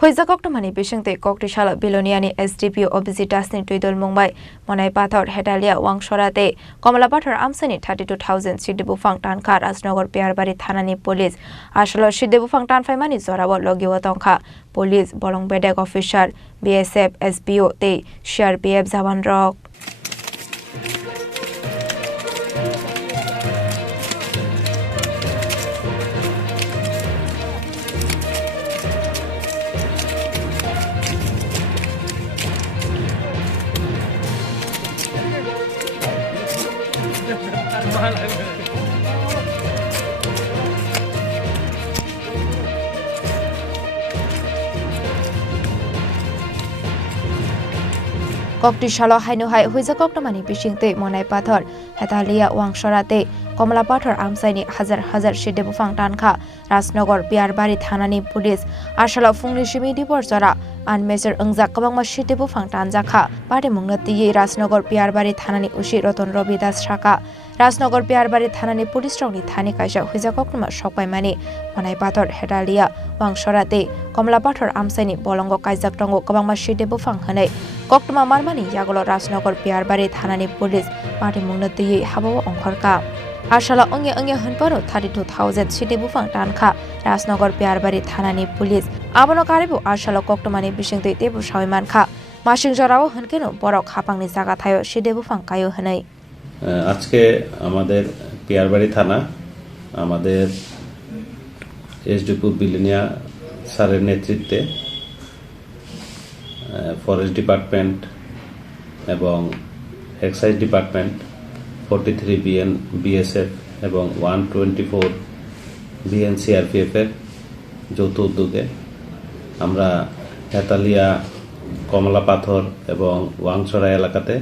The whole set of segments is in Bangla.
Hoizakok mani bisingte Koktisalo Biloniani SDPO Obisitasni Tuidol Mumbai Monai Pathor Hetalia Wangshorate Komala Pathor Amchaini 32,000 Siddi Buphang Tankha Rajnagar Bari Thanani Police Ashalo Siddi Buphang Tanfai Mani Zorawa Logiwa Tankha Police Bolong Bedek Officer BSF SBO Te CRPF Jawan Rock Koktisalo Hainuhai Hoizakok mani bisingte Monai Pathor Hetalia Wangshorate Komala Pathor Amchaini Hazar Siddi Buphang Tankha Rajnagar Bari Thanani Police Ashalo Fungni Shimi Dibor Zora Unmeasured Ungjak Kabangma Siddi Buphang Tanjakha Pate Mungnati Rajnagar Bari Thanani Ushi Roton Robidas Shaka Rajnagar Bari Thanani Police Strongni Thani Kaisa Hoizakok Shopai Mani Monai Pathor Hetalia Wangshorate Komala Pathor Amchaini Bolongo Kaijak Tongo Kabangma Siddi Buphang Hanai Koktuma Marmani Yagolo Rajnagar Bari Thanani Police Pate Mungnati Habawa Ongkorka Ashala Onge Hunparo 32,000 Siddi Buphang Tankha Rajnagar Bari Thanani Police Abono Karibu Ashala Koktomani Bisingte Tebu Shawimankha Mashing Jorao Hunkeno Borok Hapangni Jaga Thayo Siddi Buphang Kayo Hanai আজকে আমাদের পিয়ারবাড়ি থানা আমাদের এসডিপি বিলিনিয়া স্যারের নেতৃত্বে ফরেস্ট ডিপার্টমেন্ট এবং এক্সাইজ ডিপার্টমেন্ট 43 বিএন বিএসএফ এবং 124 বিএন সিআরপিএফ এর যৌথ উদ্যোগে আমরা হেতালিয়া কমলা পাথর এবং ওয়াংছড়া এলাকাতে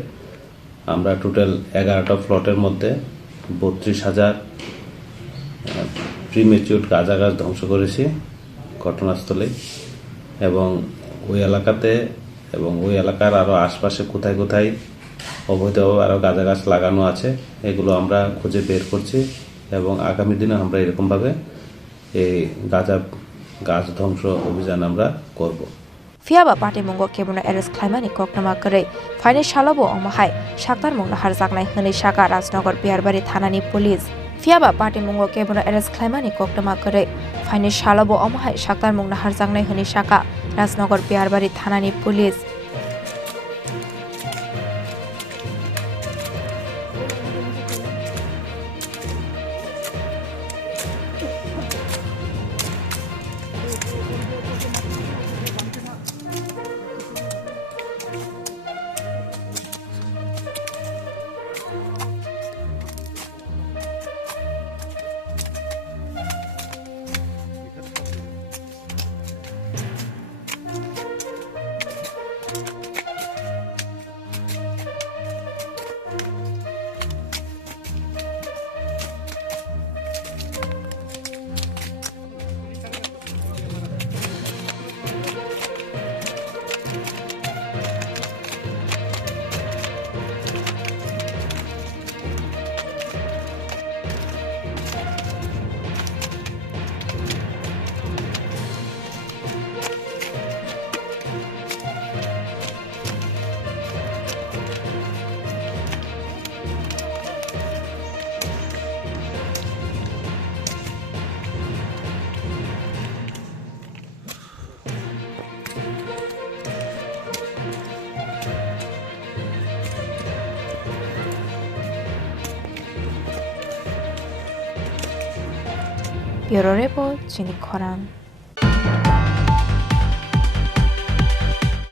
আমরা টোটাল 11টা প্লটের মধ্যে 32,000 প্রিমেচিউর গাঁজা গাছ ধ্বংস করেছি ঘটনাস্থলে এবং ওই এলাকাতে এবং ওই এলাকার আরো আশপাশে কোথায় কোথায় অবৈধভাবে আরো গাঁজা গাছ লাগানো আছে এগুলো আমরা খুঁজে বের করছি এবং আগামী দিনে আমরা এরকম ভাবে এই গাছ ধ্বংস অভিযান আমরা করব Fiaba Pate Mungo Kebuna Eres Klaimani Koknama Kare Fine Shalobo Omahai Shaktar Mungna Harjaknai Huni Shaka Rajnagar Bari Thanani Police Fiaba Pate Mungo Kebuna Eres Klaimani Koknama Kare Fine Shalobo Omahai Shaktar Mungna Harjaknai Huni Shaka Rajnagar Bari Thanani Police Bureau Report, Chini Khorang.